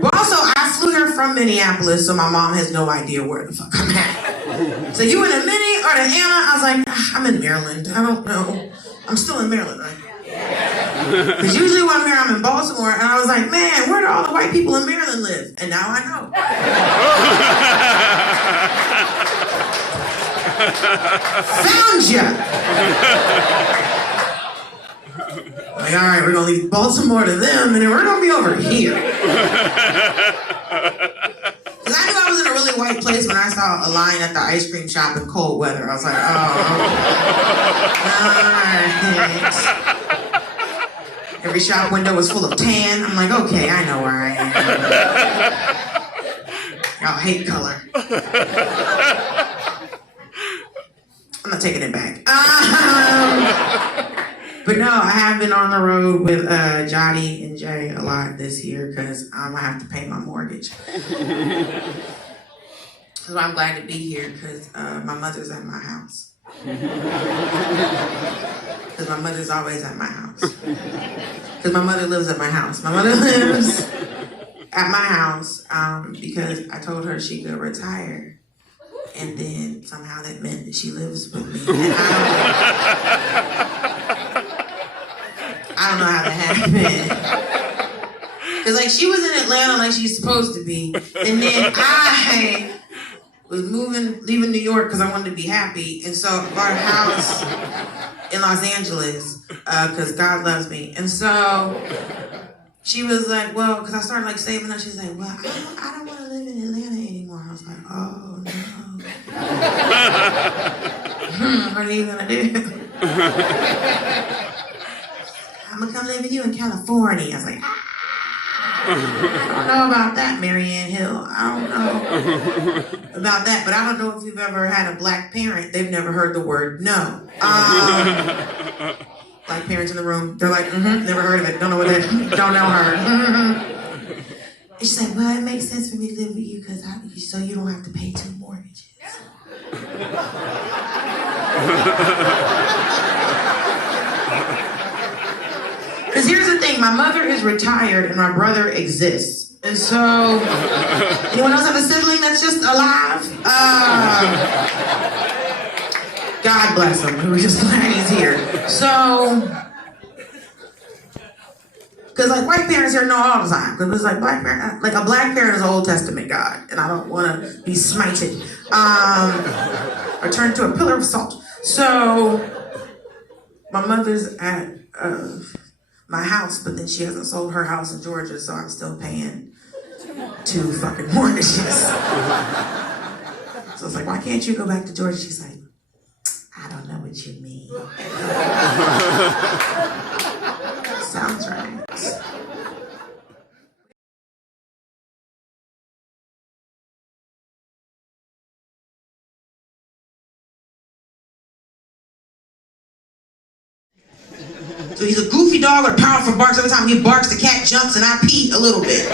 But also, I flew here from Minneapolis, so my mom has no idea where the fuck I'm at. So you in the Minnie or the Anna? I was like, I'm in Maryland. I don't know. I'm still in Maryland, right? Because usually when I'm here, I'm in Baltimore, and I was like, man, where do all the white people in Maryland live? And now I know. Found ya! Like, all right, we're gonna leave Baltimore to them, and then we're gonna be over here. Because I knew I was in a really white place when I saw a line at the ice cream shop in cold weather. I was like, oh, all right. Every shop window was full of tan. I'm like, okay, I know where I am. Y'all hate color. I'm not taking it back. But no, I have been on the road with Johnny and Jay a lot this year because I have to pay my mortgage. So I'm glad to be here because my mother's at my house. Because my mother's always at my house. Because my mother lives at my house. My mother lives at my house because I told her she could retire. And then somehow that meant that she lives with me. And I don't know how that happened. Because like she was in Atlanta like she's supposed to be. And then I was leaving New York because I wanted to be happy. And so I bought a house in Los Angeles because God loves me. And so she was like, well, because I started like saving up. She's like, well, I don't want to live in Atlanta anymore. I was like, oh no. What are you gonna do? I'm gonna come live with you in California. I was like, I don't know about that, Marianne Hill. I don't know about that, but I don't know if you've ever had a black parent. They've never heard the word no. Black parents in the room, they're like, never heard of it. Don't know what that, don't know her. And she's like, well, it makes sense for me to live with you because so you don't have to pay 2 mortgages. Because here's the thing, my mother is retired and my brother exists. And so, anyone else have a sibling that's just alive? God bless him, we're just glad he's here. So, because like white parents here know all the time. Because it's like black parent, like a black parent is an Old Testament God. And I don't want to be smited. Or turned to a pillar of salt. So, my mother's at my house, but then she hasn't sold her house in Georgia, so I'm still paying 2 fucking mortgages. So it's like, why can't you go back to Georgia? She's like, I don't know what you mean. Sounds right. So he's a goofy dog with a powerful barks. Every time he barks, the cat jumps and I pee a little bit.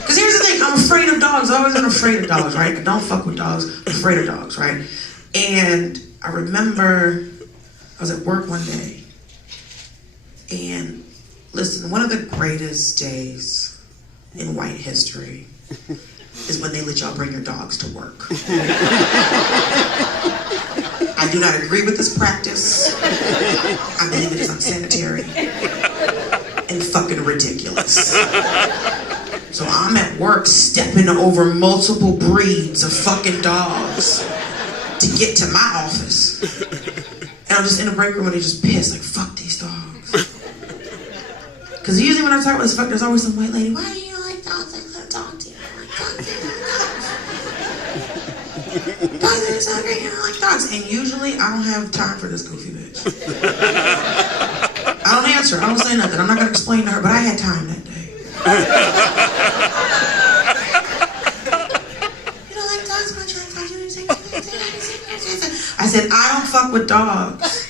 Because here's the thing, I'm afraid of dogs. I've always been afraid of dogs, right? I don't fuck with dogs. I'm afraid of dogs, right? And I remember I was at work one day. And listen, one of the greatest days in white history is when they let y'all bring your dogs to work. I do not agree with this practice. I believe it is unsanitary and fucking ridiculous. So I'm at work stepping over multiple breeds of fucking dogs to get to my office. And I'm just in the break room and they just pissed, like, fuck these dogs. Because usually when I talk about this, fuck, there's always some white lady, why do you like dogs? I gotta talk to you. Dogs are so great, I like dogs. And usually I don't have time for this goofy bitch. I don't answer, I don't say nothing. I'm not gonna explain to her, but I had time that day. You don't like dogs? I'm trying to talk to you. I said, I don't fuck with dogs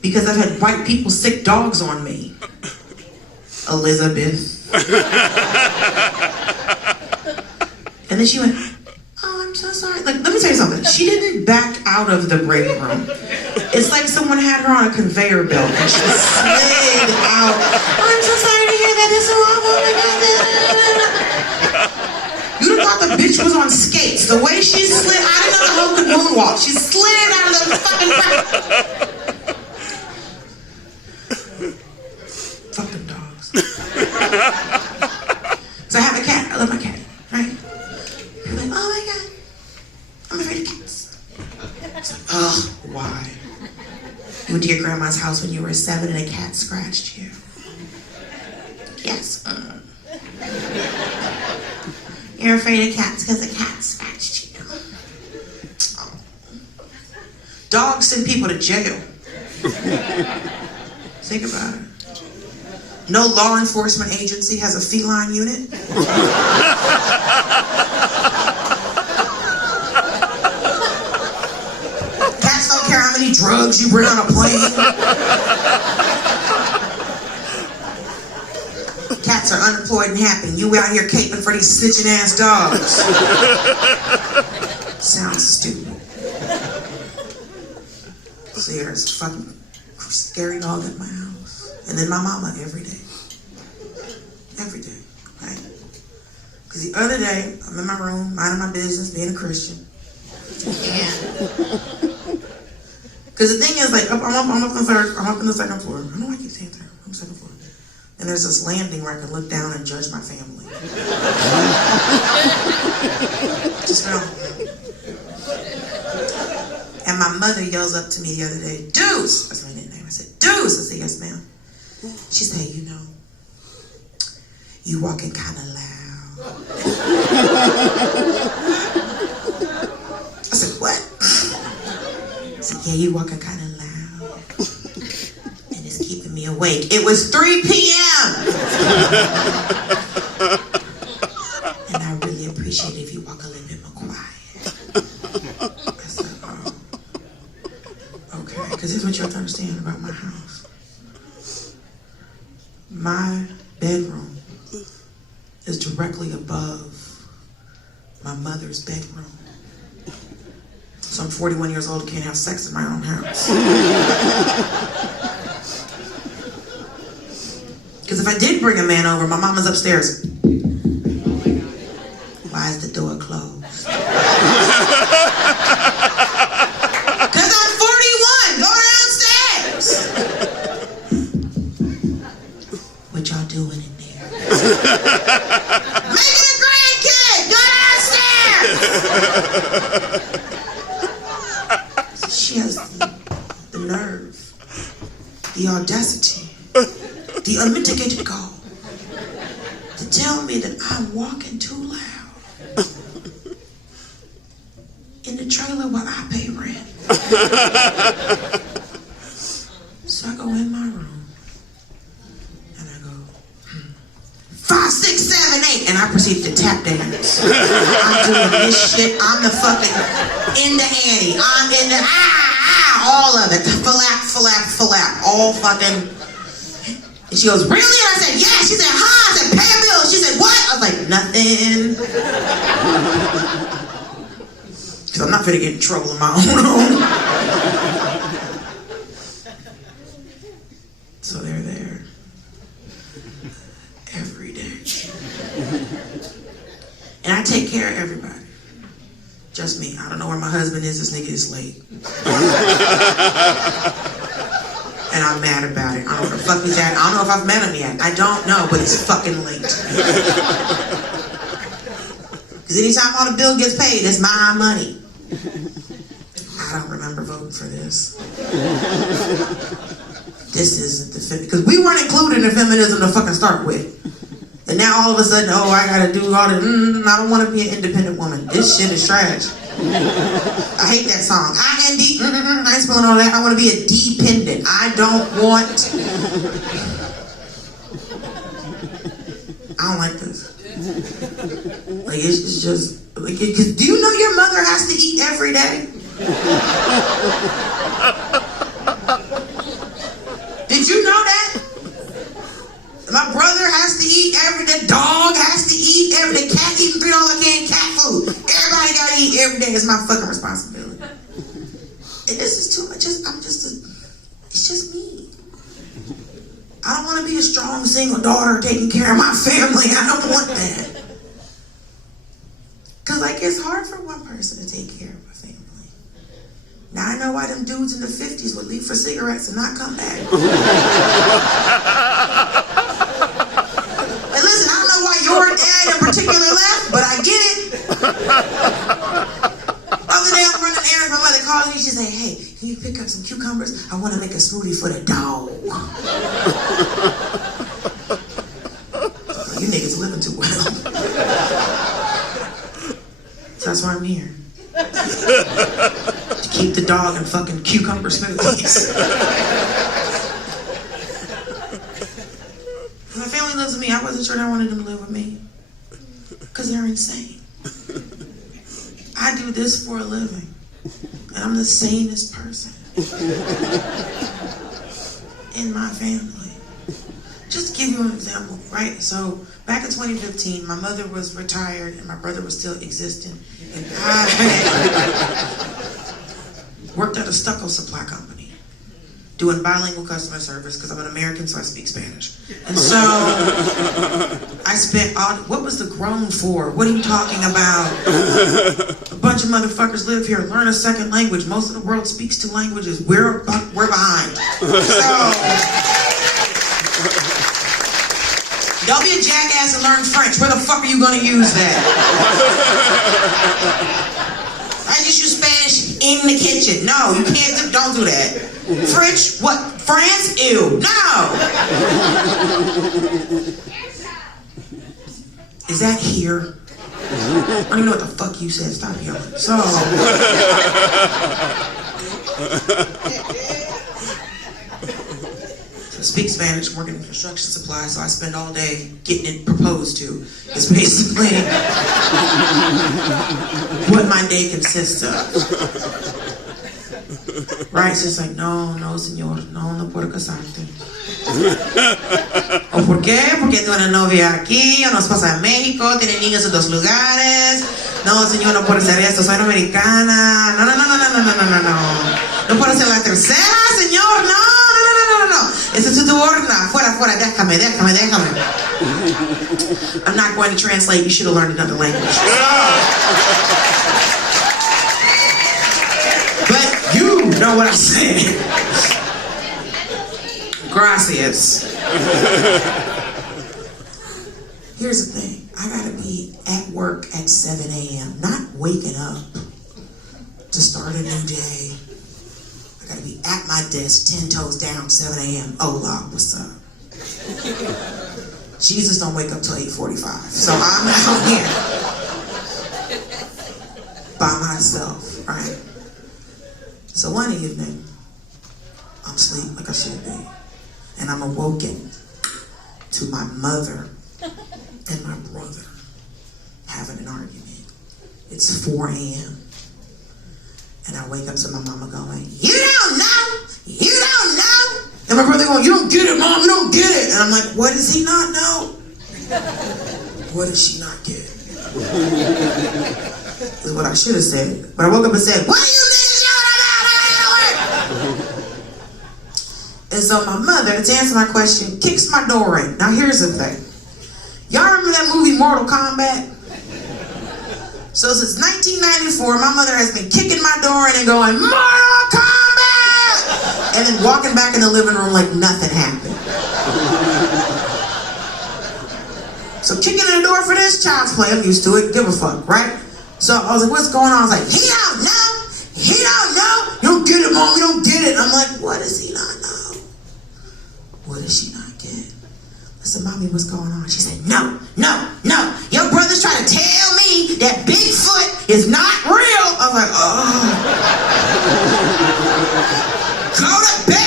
because I've had white people sick dogs on me. Elizabeth. And then she went, oh, I'm I'm so sorry. Like, let me tell you something. She didn't back out of the break room. It's like someone had her on a conveyor belt and she slid out. I'm so sorry to hear that. It's so awful. Oh my God. You'd have thought the bitch was on skates. The way she slid, I didn't know the hoe could moonwalk. She slid out of the fucking fuck them dogs. So I have a cat. I love my cat, right? I'm like, oh my God, I'm afraid of cats. It's like, oh, why? You went to your grandma's house when you were 7 and a cat scratched you. Yes. You're afraid of cats because a cat scratched you. Oh. Dogs send people to jail. Think about it. No law enforcement agency has a feline unit. Cats don't care how many drugs you bring on a plane. Cats are unemployed and happy. You out here caping for these snitching ass dogs. Sounds stupid. So there's a fucking scary dog at my house. And then my mama every day. Every day, right? Because the other day, I'm in my room, minding my business, being a Christian. Yeah. Because the thing is, like, I'm up on the second floor. I don't know why I keep saying third. I'm on the second floor. And there's this landing where I can look down and judge my family. Just now. And my mother yells up to me the other day, Deuce! That's my nickname. I said, Deuce! I said, yes, ma'am. She said, you know, you walking kind of loud. I said, what? I said, yeah, you walking kind of loud. And it's keeping me awake. It was 3 p.m. And I really appreciate it if you walk a little bit more quiet. I said, oh, okay. Because here's what you have to understand about my house. My bedroom is directly above my mother's bedroom. So I'm 41 years old and can't have sex in my own house. Because if I did bring a man over, my mama's upstairs. Why is the door closed? Because I'm 41, go downstairs. What y'all doing in there? Making a grandkid, go downstairs. She has the nerve, the audacity, the unmitigated gall to tell me that I'm walking too loud in the trailer while I pay rent. So I go in my room and I go 5, 6, 7, 8, and I proceed to tap dance. I'm doing this shit. I'm the fucking in the Annie. I'm in the all of it. Flap, all fucking. And she goes, really? And I said, yeah. She said, huh? I said, pay a bill. She said, what? I was like, nothing. Because I'm not gonna get in trouble in my own home. So they're there every day. And I take care of everybody. Just me. I don't know where my husband is. This nigga is late. And I'm mad about it. I don't know where the fuck he's at. I don't know if I've met him yet. I don't know, but he's fucking late. Because anytime all the bill gets paid, it's my money. I don't remember voting for this. This isn't the because we weren't included in feminism to fucking start with. And now all of a sudden, oh, I gotta do all the, I don't want to be an independent woman. This shit is trash. I hate that song. I ain't spelling all that. I want to be a dependent. I don't want. I don't like this. Like, it's just, like, do you know your mother has to eat every day? Did you know that? My brother has to eat every day. Dog has to eat every day. Cat eating $3 can cat food. Everybody gotta eat every day is my fucking responsibility. And this is too much. It's just me. I don't want to be a strong single daughter taking care of my family. I don't want that. Cause like it's hard for one person to take care of a family. Now I know why them dudes in the 50s would leave for cigarettes and not come back. And listen, I don't know why your dad in particular left, but I get it. Other day I'm running errands, my mother calls me, she say, hey, can you pick up some cucumbers? I want to make a smoothie for the dog. You niggas living too well. So that's why I'm here. To keep the dog and fucking cucumber smoothies. My family lives with me. I wasn't sure I wanted them to live with me. Because they're insane. I do this for a living. And I'm the sanest person in my family. Just to give you an example, right? So back in 2015, my mother was retired and my brother was still existing. And I worked at a stucco supply company doing bilingual customer service because I'm an American, so I speak Spanish. And so I spent what was the groan for? What are you talking about? A bunch of motherfuckers live here, learn a second language. Most of the world speaks two languages. We're behind. So don't be a jackass and learn French. Where the fuck are you gonna use that? I just use Spanish in the kitchen. No, you can't, don't do that. French, what? France? Ew, no! Is that here? I don't even know what the fuck you said, stop yelling. So, I speak Spanish, working in construction supply, so I spend all day getting it proposed to. It's basically what my day consists of. Right? So it's like, no, señor, no puedo casarte. ¿O por qué? Porque tengo una novia aquí, o nos pasa en México, tiene niños en 2 lugares. No, señor, no puedo hacer esto, soy americana. No. No puedo ser la tercera, señor, no. Esa es tu turna. Fuera, déjame. I'm not going to translate. You should have learned another language. But you know what I'm saying. Gracias. Here's the thing. I gotta be at work at 7 a.m. Not waking up to start a new day. I gotta be at my desk, 10 toes down, 7 a.m. Hola, what's up? Jesus don't wake up till 8:45. So I'm out here by myself, right? So one evening, I'm asleep like I should be. And I'm awoken to my mother and my brother having an argument. It's 4 a.m. And I wake up to my mama going, you don't know! And my brother going, you don't get it, Mom, you don't get it! And I'm like, what does he not know? What does she not get? Is what I should have said. But I woke up and said, what do you niggas yelling about? And so my mother, to answer my question, kicks my door in. Now here's the thing. Y'all remember that movie Mortal Kombat? So since 1994, my mother has been kicking my door in and going, Mortal Kombat! And then walking back in the living room like nothing happened. So kicking in the door for this, child's play, I'm used to it, give a fuck, right? So I was like, what's going on? I was like, he don't know! You don't get it, Mom, you don't get it. And I'm like, what does he not know? What does she not get? I said, Mommy, what's going on? She said, no. Your brother's trying to tell me that Bigfoot is not real. I was like, oh. Go to bed.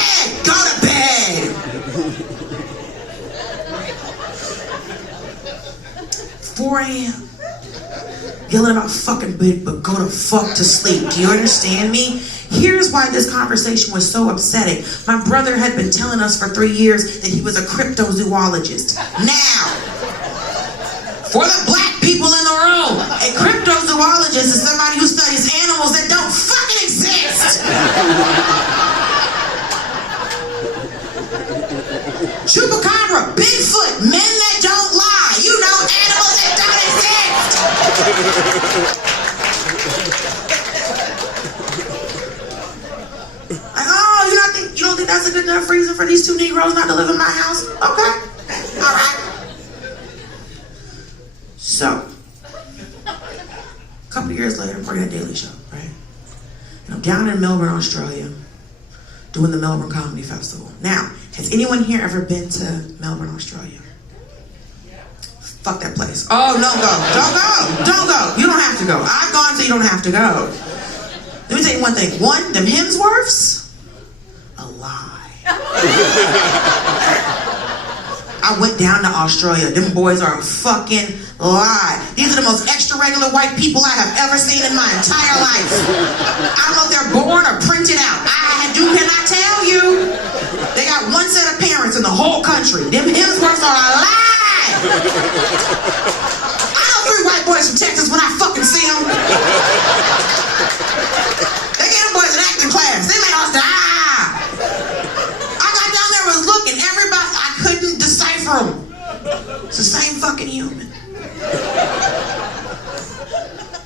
4 a.m. Yelling about fucking Bigfoot, go to fuck to sleep. Do you understand me? Here's why this conversation was so upsetting. My brother had been telling us for 3 years that he was a cryptozoologist. Now, for the black people in the room, a cryptozoologist is somebody who studies Like, oh, you don't think that's a good enough reason for these two Negroes not to live in my house? Okay. All right. So, a couple of years later, I'm working at Daily Show, right? And I'm down in Melbourne, Australia, doing the Melbourne Comedy Festival. Now, has anyone here ever been to Melbourne, Australia? Fuck that place. Oh, no, go. Don't go. Don't go. You don't have to go. I've gone, so you don't have to go. Let me tell you one thing. One, them Hemsworths, a lie. I went down to Australia. Them boys are a fucking lie. These are the most extra regular white people I have ever seen in my entire life. I don't know if they're born or printed out. Cannot tell you. They got one set of parents in the whole country. Them Hemsworths are a lie. I know 3 white boys from Texas when I fucking see them. They gave them boys an acting class. They made us I got down there, was looking, everybody, I couldn't decipher them. It's the same fucking human.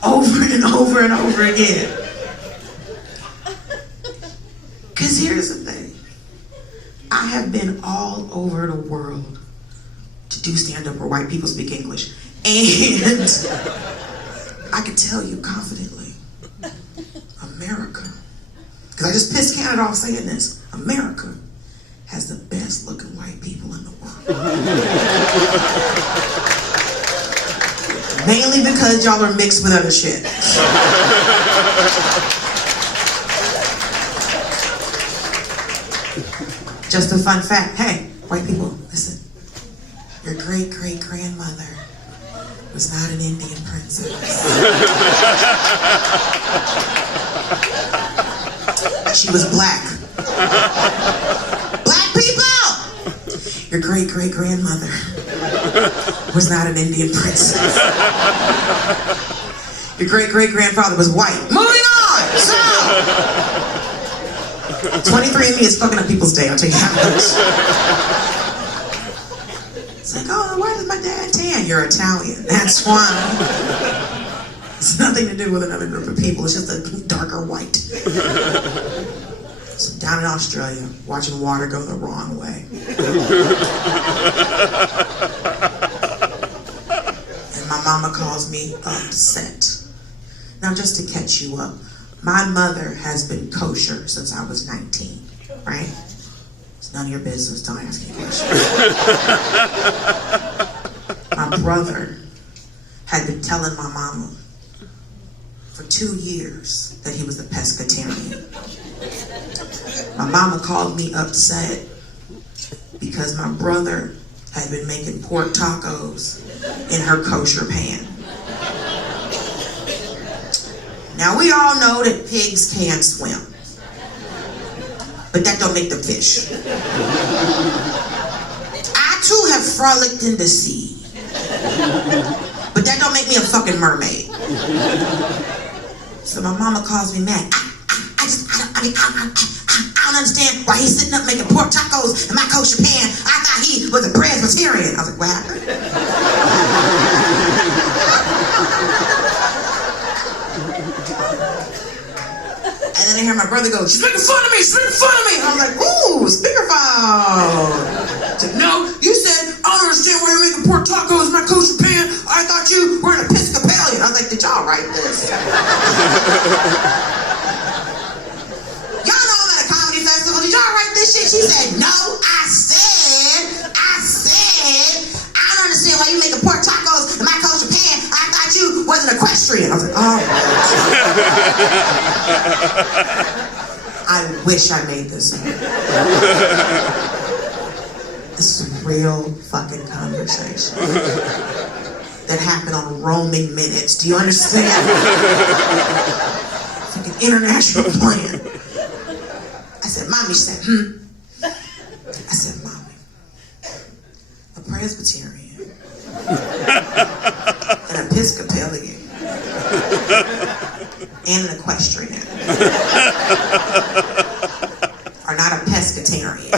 Over and over and over again. Because here's the thing. I have been all over the world to do stand-up where white people speak English. And I can tell you confidently, America, because I just pissed Canada off saying this, America has the best looking white people in the world. Mainly because y'all are mixed with other shit. Just a fun fact. Hey, white people, listen. Your great-great-grandmother was not an Indian princess. She was black. Black people! Your great-great-grandmother was not an Indian princess. Your great-great-grandfather was white. Moving on! So, 23andMe is fucking up people's day, I'll tell you how much. It's like, oh, why does my dad tan? You're Italian, that's why. It's nothing to do with another group of people, it's just a darker white. So down in Australia, watching water go the wrong way. And my mama calls me upset. Now just to catch you up, my mother has been kosher since I was 19, right? It's none of your business, don't ask me questions. My brother had been telling my mama for 2 years that he was a pescatarian. My mama called me upset because my brother had been making pork tacos in her kosher pan. Now we all know that pigs can swim, but that don't make them fish. I too have frolicked in the sea, but that don't make me a fucking mermaid. So my mama calls me mad. I don't understand why he's sitting up making pork tacos in my kosher pan. I thought he was a Presbyterian. I was like, what happened? And then I hear my brother go, she's making fun of me, she's making fun of me. And I'm like, ooh, speakerphone. So, no, you said, I don't understand why you're making pork tacos in my kosher pan. I thought you were an Episcopalian. I was like, did y'all write this? Y'all know I'm at a comedy festival. Did y'all write this shit? She said, no, I said, I don't understand why you making pork tacos in my kosher pan. I thought you was an equestrian. I was like, oh. I wish I made this up. This is a real fucking conversation that happened on roaming minutes. Do you understand? It's like an international plan. I said, Mommy, she said, I said, Mommy, a Presbyterian, an Episcopalian, and an equestrian are not a pescatarian.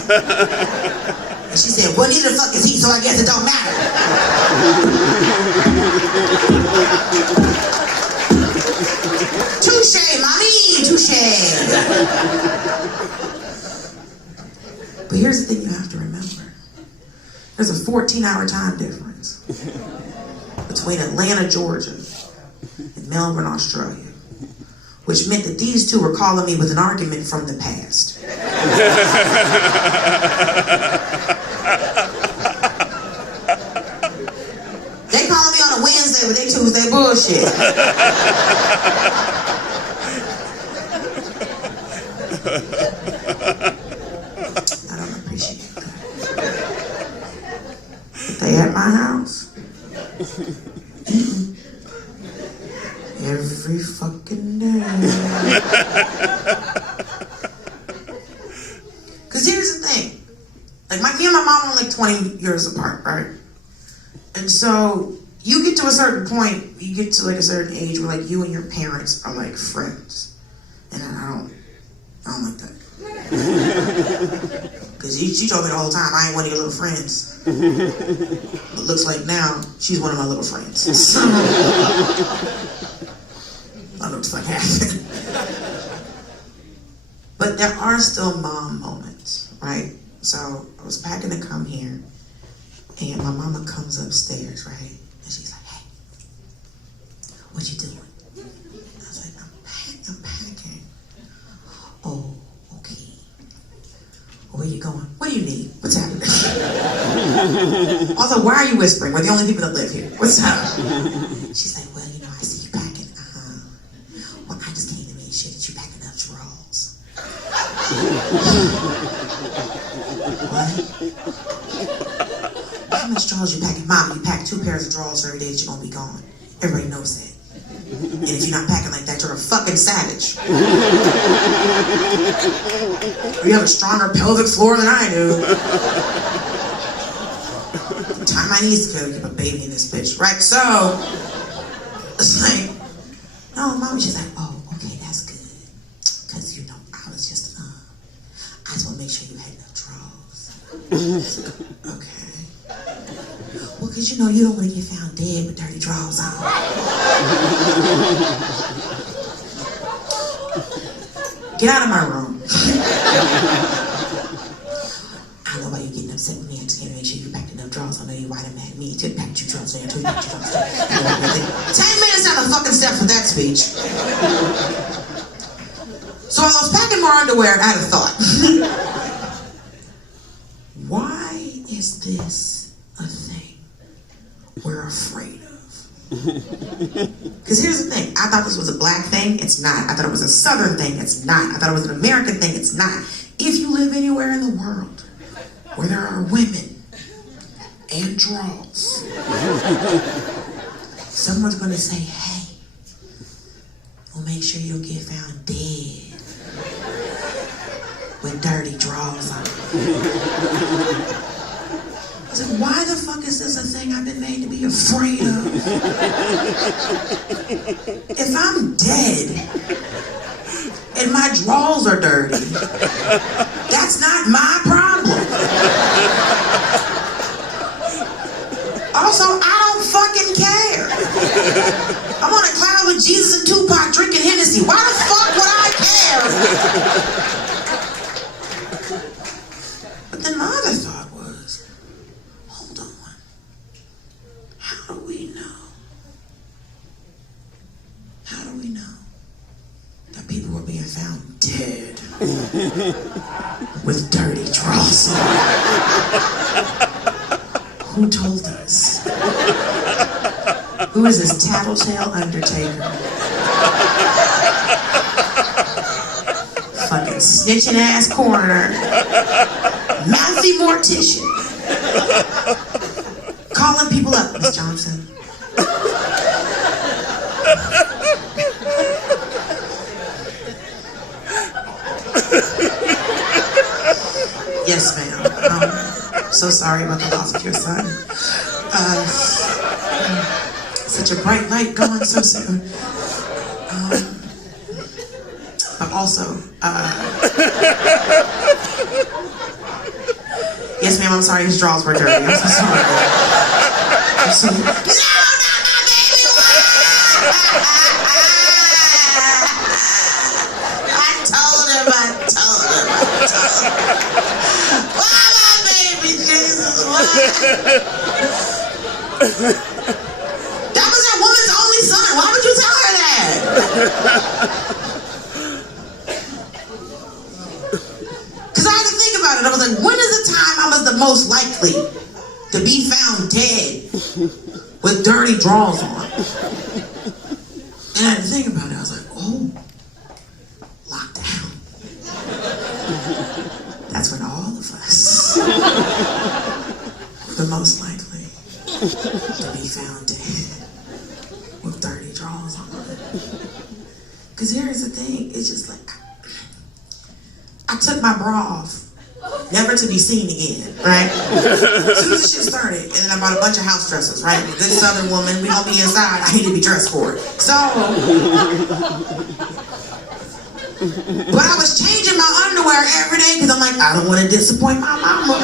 And she said, well, neither the fuck is he, so I guess it don't matter. But here's the thing you have to remember. There's a 14-hour time difference between Atlanta, Georgia, and Melbourne, Australia, which meant that these two were calling me with an argument from the past. They calling me on a Wednesday, but they Tuesday bullshit. I don't appreciate that. But they at my house. Every fucking day. Cause here's the thing. Like me and my mom are like 20 years apart, right? And so you get to a certain point, you get to like a certain age where like you and your parents are like friends. And I don't like that. Cause she told me the whole time, I ain't one of your little friends. But looks like now, she's one of my little friends. So, I don't know what the fuck happened. But there are still mom moments, right? So I was packing to come here, and my mama comes upstairs, right? And she's like, hey, what you doing? I was like, I'm packing. Oh, okay. Where you going? What do you need? What's happening? Also, why are you whispering? We're the only people that live here. What's up? She's like, well, you know, I see you packing. Well, I just came to make sure that you pack enough drawers. What? How much drawers you packing? Mom, you pack 2 pairs of drawers every day that you're gonna be gone. Everybody knows that. And if you're not packing like that, you're a fucking savage. You have a stronger pelvic floor than I do. Tie my knees together to keep a baby in this bitch, right? So, it's like, no, Mommy, she's like, oh, okay, that's good. Because, you know, I just want to make sure you had enough drawers. Okay. Well, because, you know, you don't want to get found dead with dirty drawers on. Get out of my room. I don't know why you're getting upset with me. I just can't make sure you packed enough drawers. I know you're white and mad at me. You packed 2 drawers there, 2 packed 2 drawers there. 10 minutes down the fucking step for that speech. So while I was packing more underwear, I had a thought. Why is this a thing we're afraid of? Because here's the thing. I thought this was a black thing. It's not. I thought it was a southern thing. It's not. I thought it was an American thing. It's not. If you live anywhere in the world where there are women and drawers, someone's going to say, hey, we'll make sure you don't get found dead with dirty drawers on. I was like, why the fuck is this a thing I've been made to be afraid of? If I'm dead and my drawers are dirty, that's not my problem. Also, I don't fucking care. I'm on a cloud with Jesus and Tupac drinking Hennessy. Why the fuck would I care? But then my other thought was, hold on. How do we know? How do we know that people were being found dead with dirty drawers on? Who told us? Who is this tattletale undertaker? Fucking snitching ass coroner. Mouthy mortician. Calling people up, Miss Johnson. Yes, ma'am. So sorry about the loss of your son. Such a bright light going so soon. But also, yes, ma'am, I'm sorry his drawers were dirty. I'm so sorry. I'm so... No, not my baby! I told him. Because I had to think about it. I was like, when is the time I was the most likely to be found dead with dirty drawers on? And I had to think about it. I was like, oh, lockdown. That's when all of us were the most likely to be found dead with dirty drawers on. Because here's the thing, it's just like, I took my bra off, never to be seen again, right? As soon as the shit started, and then I bought a bunch of house dresses, right? A good Southern woman, we gonna be inside, I need to be dressed for it. So, but I was changing my underwear every day because I'm like, I don't want to disappoint my mama.